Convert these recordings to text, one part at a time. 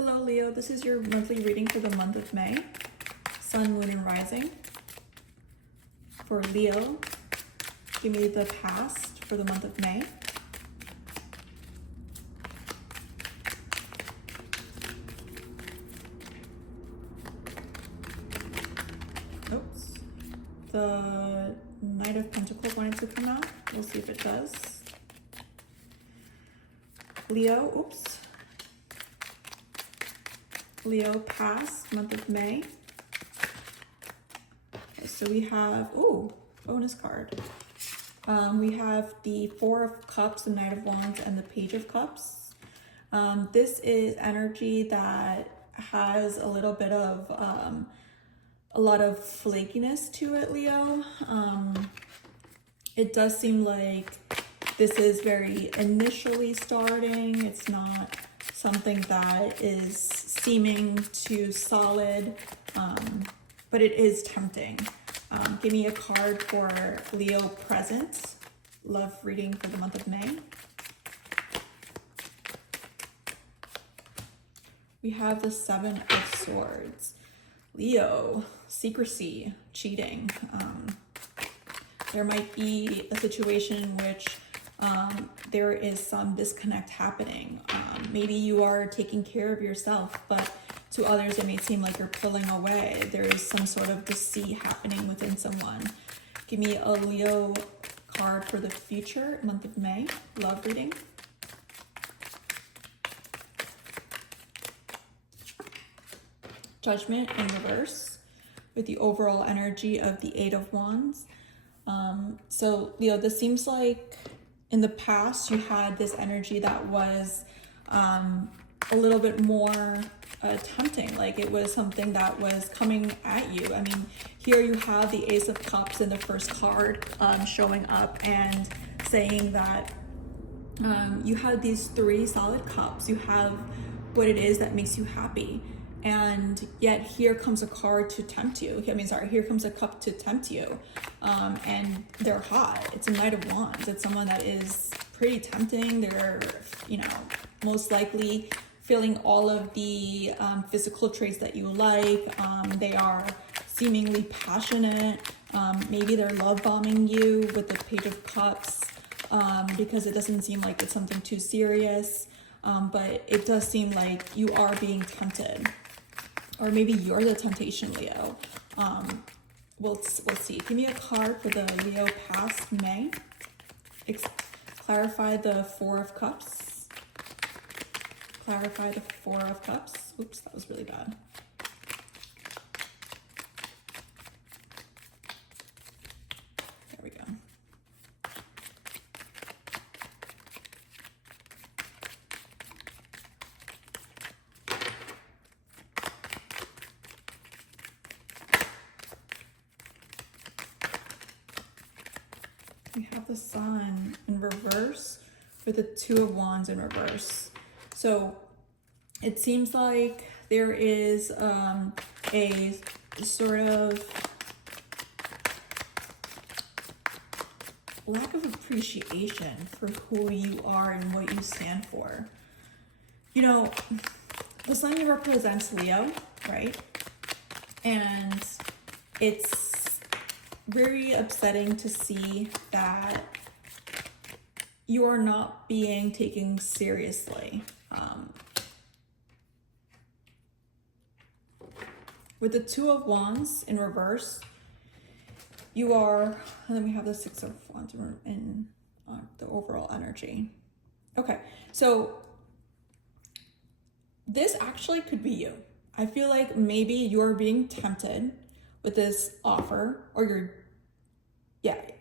Hello Leo, this is your monthly reading for the month of May. Sun, Moon, and Rising. For Leo, give me the past for the month of May. Oops. The Knight of Pentacles wanted to come out. We'll see if it does. Leo, oops. Leo past, month of May. Okay, so we have, ooh, bonus card. We have the Four of Cups, the Knight of Wands, and the Page of Cups. This is energy that has a little bit of, a lot of flakiness to it, Leo. It does seem like this is very initially starting. It's not something that is seeming too solid, but it is tempting. Give me a card for Leo present. Love reading for the month of May. We have the Seven of Swords. Leo, secrecy, cheating. There might be a situation in which there is some disconnect happening. Maybe you are taking care of yourself, but to others it may seem like you're pulling away. There is some sort of deceit happening within someone. Give me a Leo card for the future, month of May. Love reading. Judgment in reverse with the overall energy of the Eight of Wands. So Leo, this seems like in the past you had this energy that was a little bit more tempting, like it was something that was coming at you. I mean, here you have the Ace of Cups in the first card showing up and saying that you have these three solid cups. You have what it is that makes you happy. And yet here comes a card to tempt you. Here comes a cup to tempt you. And they're hot. It's a Knight of Wands. It's someone that is pretty tempting. They're, most likely feeling all of the physical traits that you like. They are seemingly passionate. Maybe they're love bombing you with the Page of Cups because it doesn't seem like it's something too serious. But it does seem like you are being tempted. Or maybe you're the temptation, Leo. We'll see. Give me a card for the Leo past May. Clarify the Four of Cups. Clarify the Four of Cups. Oops, that was really bad. There we go. We have the Sun in reverse with the Two of Wands in reverse. So it seems like there is a sort of lack of appreciation for who you are and what you stand for. The Sun represents Leo, right? And it's very upsetting to see that you are not being taken seriously. With the Two of Wands in reverse, you are, and then we have the Six of Wands in the overall energy. Okay, so this actually could be you. I feel like maybe you're being tempted with this offer, or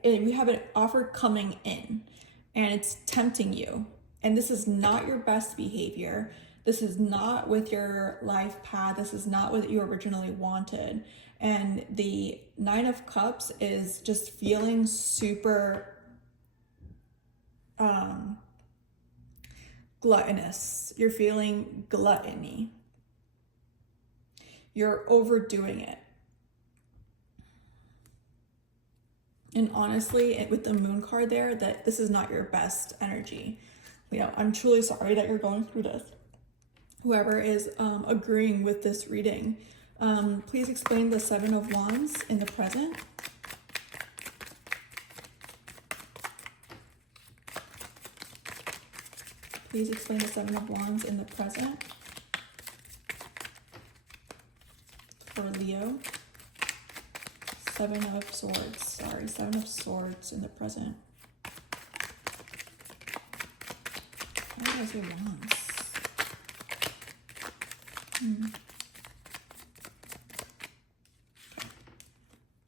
we have an offer coming in and it's tempting you. And this is not your best behavior. This is not with your life path. This is not what you originally wanted. And the Nine of Cups is just feeling super gluttonous. You're feeling gluttony. You're overdoing it. And honestly, with the Moon card there, that this is not your best energy. I'm truly sorry that you're going through this. whoever is agreeing with this reading. Please explain the Seven of Wands in the present. Please explain the Seven of Wands in the present for Leo. Seven of Swords in the present. Why did I say Wands?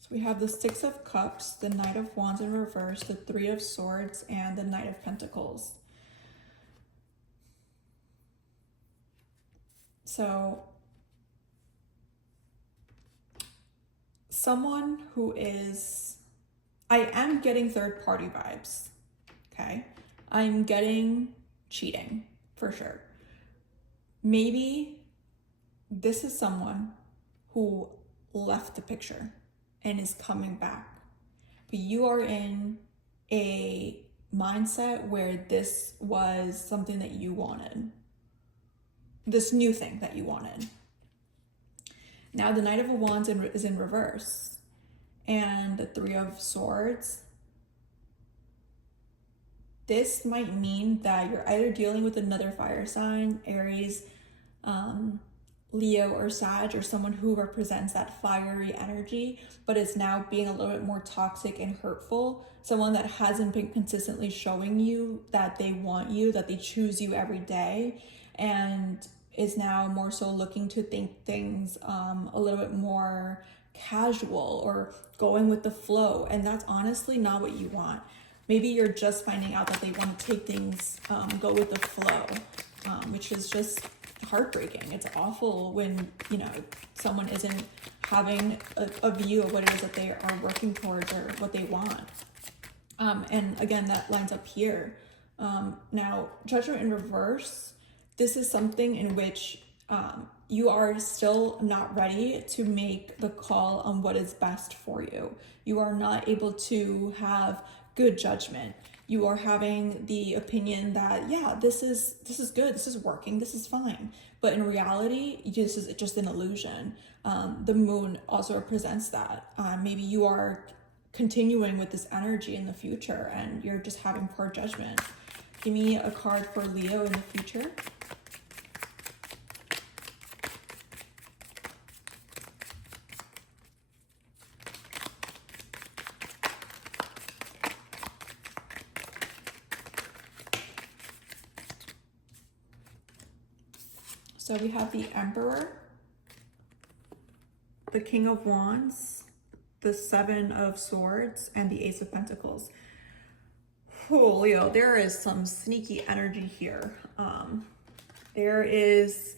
So we have the Six of Cups, the Knight of Wands in reverse, the Three of Swords, and the Knight of Pentacles. So someone who is, I am getting third party vibes, okay? I'm getting cheating for sure. Maybe this is someone who left the picture and is coming back, but you are in a mindset where this was something that you wanted, this new thing that you wanted. Now the Knight of Wands is in reverse, and the Three of Swords. This might mean that you're either dealing with another fire sign, Aries, Leo, or Sag, or someone who represents that fiery energy, but is now being a little bit more toxic and hurtful. Someone that hasn't been consistently showing you that they want you, that they choose you every day, and is now more so looking to think things a little bit more casual or going with the flow. And that's honestly not what you want. Maybe you're just finding out that they want to take things, go with the flow, which is just heartbreaking. It's awful when, you know, someone isn't having a view of what it is that they are working towards or what they want. And again, that lines up here. Now, Judgment in reverse, this is something in which you are still not ready to make the call on what is best for you. You are not able to have good judgment. You are having the opinion that, yeah, this is good, this is working, this is fine. But in reality, this is just an illusion. The moon also represents that. Maybe you are continuing with this energy in the future and you're just having poor judgment. Give me a card for Leo in the future. So we have the Emperor, the King of Wands, the Seven of Swords, and the Ace of Pentacles. Oh, Leo, there is some sneaky energy here. There is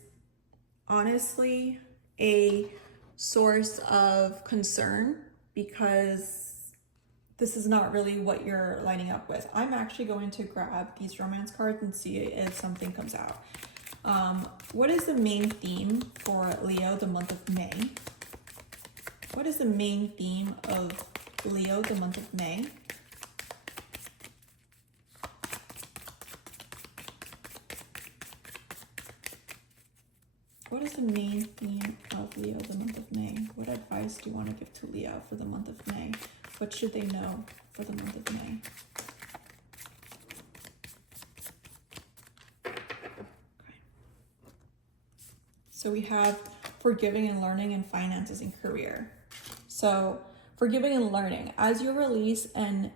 honestly a source of concern because this is not really what you're lining up with. I'm actually going to grab these romance cards and see if something comes out. What is the main theme for Leo the month of May? What is the main theme of Leo the month of May? What is the main theme of Leo the month of May? What advice do you want to give to Leo for the month of May? What should they know for the month of May? So we have forgiving and learning and finances and career. So forgiving and learning, as you release and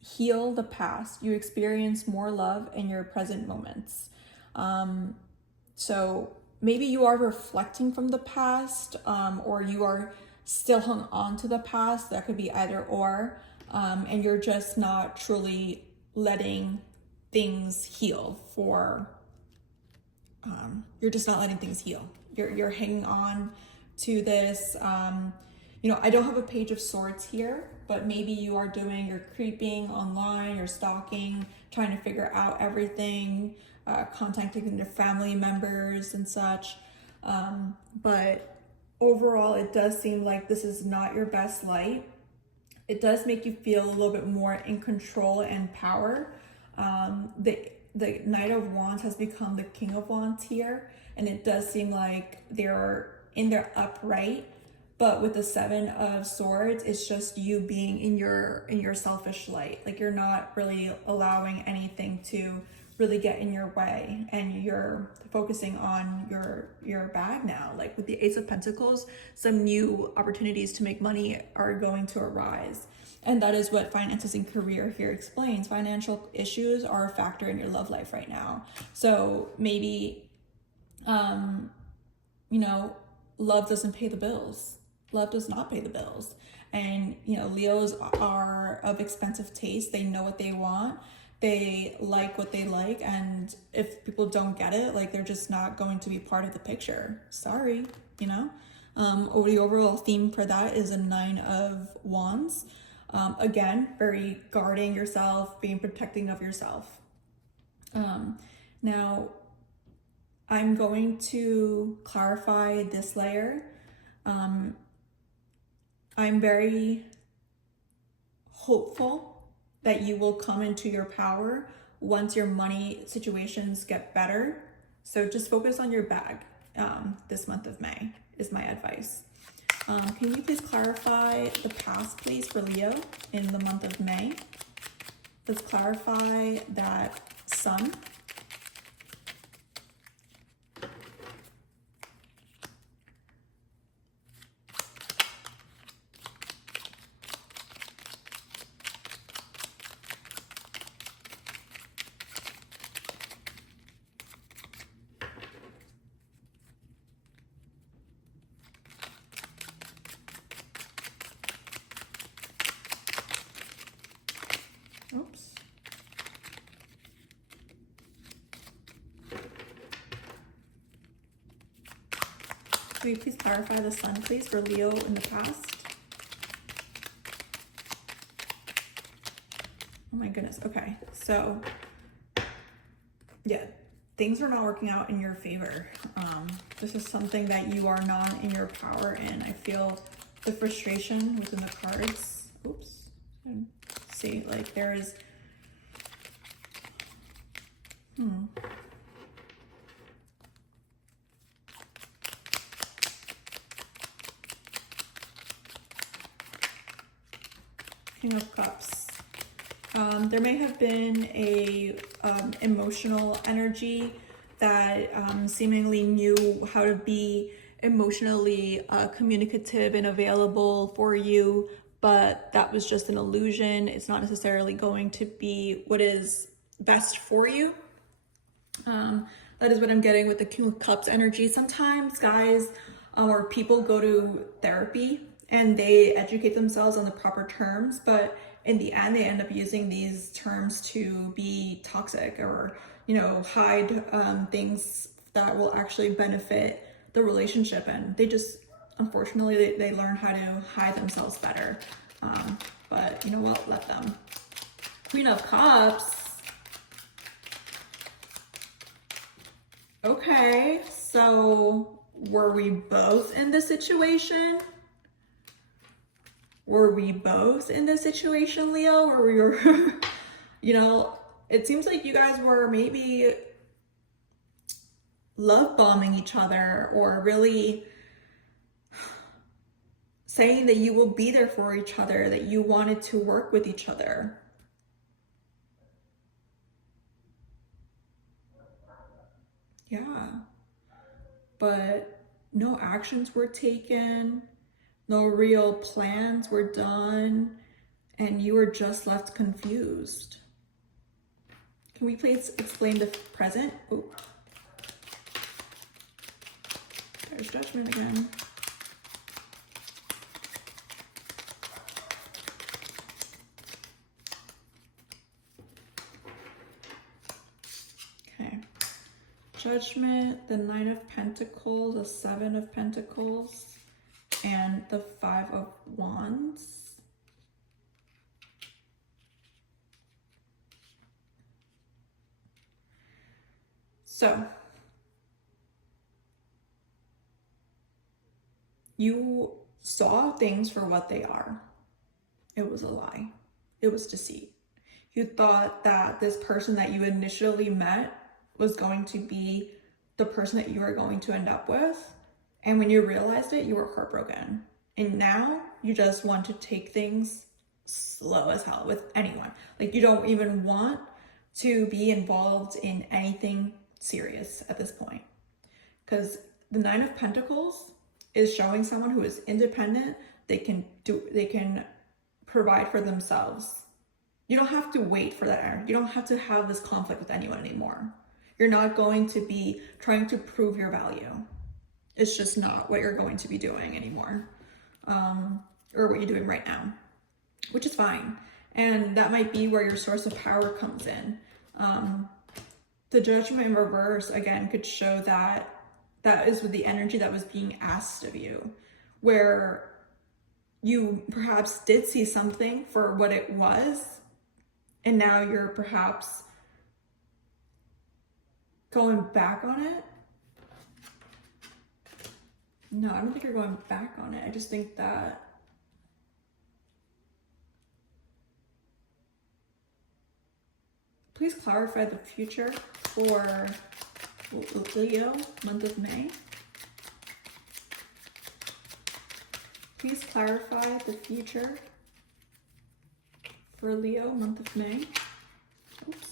heal the past, you experience more love in your present moments. So maybe you are reflecting from the past, or you are still hung on to the past. That could be either or, and you're just not truly letting things heal for you're just not letting things heal. You're hanging on to this. You know, I don't have a Page of Swords here, but maybe you're creeping online, you're stalking, trying to figure out everything, contacting your family members and such. But overall, it does seem like this is not your best light. It does make you feel a little bit more in control and power. The Knight of Wands has become the King of Wands here. and it does seem like they're in their upright, but with the Seven of Swords, it's just you being in your selfish light. Like you're not really allowing anything to really get in your way, and you're focusing on your bag now. Like with the Ace of Pentacles, some new opportunities to make money are going to arise. And that is what finances and career here explains. Financial issues are a factor in your love life right now. So maybe, you know, love doesn't pay the bills. Love does not pay the bills. And, you know, Leos are of expensive taste. They know what they want. They like what they like. And if people don't get it, like they're just not going to be part of the picture. Sorry, you know? The overall theme for that is a Nine of Wands. Again, very guarding yourself, being protecting of yourself. Now, I'm going to clarify this layer. I'm very hopeful that you will come into your power once your money situations get better. So just focus on your bag this month of May is my advice. Can you please clarify the past, please, for Leo in the month of May? Let's clarify that Sun. Oops. Can you please clarify the Sun, please, for Leo in the past? Oh my goodness. Okay. So, yeah, things are not working out in your favor. This is something that you are not in your power in. I feel the frustration within the cards. Oops. See, like there is King of Cups. There may have been a emotional energy that seemingly knew how to be emotionally communicative and available for you, but that was just an illusion. It's not necessarily going to be what is best for you. That is what I'm getting with the King of Cups energy. Sometimes guys or people go to therapy and they educate themselves on the proper terms, but in the end they end up using these terms to be toxic or, you know, hide things that will actually benefit the relationship, and they just, unfortunately, they learn how to hide themselves better. But you know what, let them. Queen of Cups. Okay, so were we both in this situation? Were we both in this situation, Leo? Or we were, you know, it seems like you guys were maybe love bombing each other, or really saying that you will be there for each other, that you wanted to work with each other. Yeah, but no actions were taken, no real plans were done, and you were just left confused. Can we please explain the present? Oh, there's Judgment again. Okay. Judgment, the Nine of Pentacles, the Seven of Pentacles, and the Five of Wands. So, you saw things for what they are. It was a lie. It was deceit. You thought that this person that you initially met was going to be the person that you were going to end up with. And when you realized it, you were heartbroken. And now you just want to take things slow as hell with anyone. Like, you don't even want to be involved in anything serious at this point. Because the Nine of Pentacles is showing someone who is independent. They can provide for themselves. You don't have to wait for that energy. You don't have to have this conflict with anyone anymore. You're not going to be trying to prove your value. It's just not what you're going to be doing anymore, or what you're doing right now, which is fine. And that might be where your source of power comes in. The Judgment in reverse, again, could show that that is with the energy that was being asked of you, where you perhaps did see something for what it was, and now you're perhaps going back on it. No, I don't think you're going back on it. I just think that please clarify the future for Leo, month of May. Please clarify the future for Leo, month of May. Oops.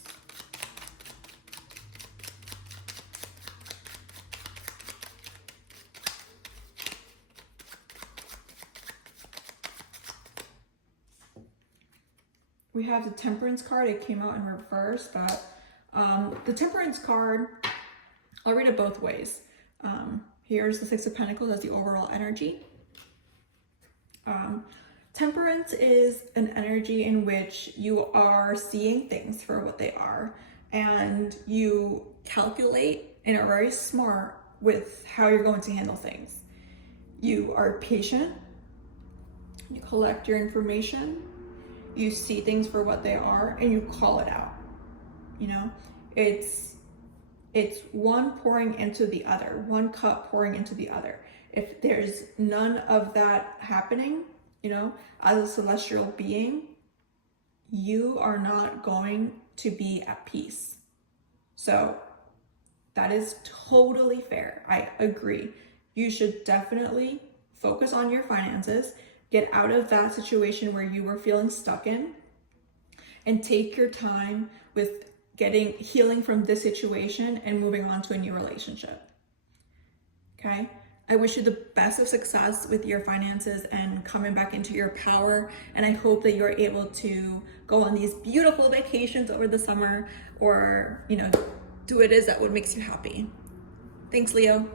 We have the Temperance card. It came out in reverse, but the Temperance card, I'll read it both ways. Here's the Six of Pentacles as the overall energy. Temperance is an energy in which you are seeing things for what they are, and you calculate and are very smart with how you're going to handle things. You are patient, you collect your information, you see things for what they are, and you call it out. You know, it's one pouring into the other, one cup pouring into the other. If there's none of that happening, you know, as a celestial being, you are not going to be at peace. So that is totally fair. I agree. You should definitely focus on your finances, get out of that situation where you were feeling stuck in, and take your time with healing from this situation and moving on to a new relationship. Okay? I wish you the best of success with your finances and coming back into your power. And I hope that you're able to go on these beautiful vacations over the summer, or, you know, do what it is that what makes you happy. Thanks, Leo.